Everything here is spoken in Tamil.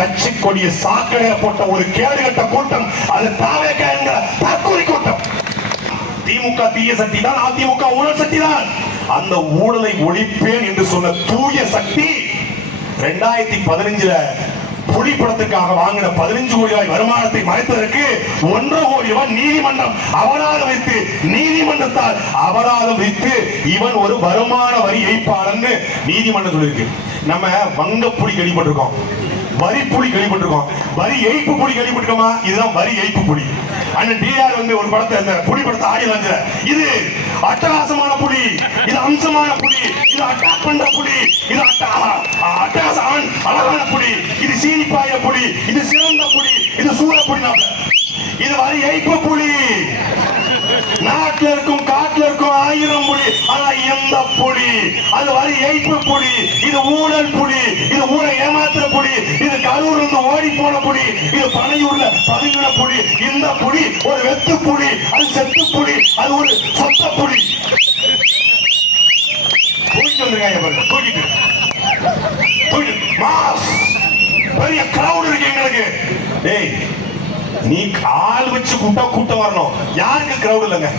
கட்சி கொடிய சாக்கடையில போட்ட ஒரு கேடுகட்ட கூட்டம் அது தாவேக என்கிற தற்கொலை கூட்டம். திமுக தீய சக்தி தான், அதிமுக ஊழல் சக்தி தான். அந்த ஊழலை ஒழிப்பேன் என்று சொன்ன தூய சக்தி 2015 புலி படத்துக்காக வாங்கின 15 கோடி ரூபாய் வருமானத்தை மறைத்ததற்கு 1.5 கோடி ரூபாய் நீதிமன்றம் அபராதம் வைத்து, நீதிமன்றத்தால் அபராதம் வைத்து இவன் ஒரு வருமான வரி ஏய்ப்பாளர்னு நீதிமன்றம் சொல்லியிருக்கு. நம்ம வங்க புலி கேள்விப்பட்டிருக்கோம், வரி புலி கேள்விப்பட்டிருக்கோம், வரி ஏய்ப்பு புலி கேள்விப்பட்டிருக்கோமா? இதுதான் வரி ஏய்ப்பு புலி. அண்ணன் டிஆர் வந்து ஒரு படத்தை, அந்த புலி படத்தை ஆடி வந்து, இது அட்டகாசமான புலி, இது அம்சமான புலி, இது அட்டாக் பண்ற புலி, இது அட்டகாசமான அழகான புலி, இது சீனிப்பாய புலி, இது சிறந்த புலி, இது சூர புலி, இது வரி ஏய்ப்பு புலி. நாட்டில் இருக்கும் காட்டில் இருக்கும் 1000 புலி, ஆனா எந்த புலி அது வரி ஏய்ப்பு புலி. இது ஊழல் புலி, இது ஊழல் ஏமாத்துற புலி, இது கரூர்ல இருந்து ஓடி போன புலி, இது பனையூர்ல பதுங்கின புலி. இந்த புலி ஒரு வெத்து புலி, அது செத்து புலி, அது ஒரு சொத்த புலி. தூக்கிட்டு வந்துருக்காங்க, தூக்கிட்டு மாஸ் பெரிய கிரவுட் இருக்கு எங்களுக்கு. டேய், நீ கால் வச்சு கூட்டம் வரணும். யாருக்கு கிரவுட் இல்லைங்க?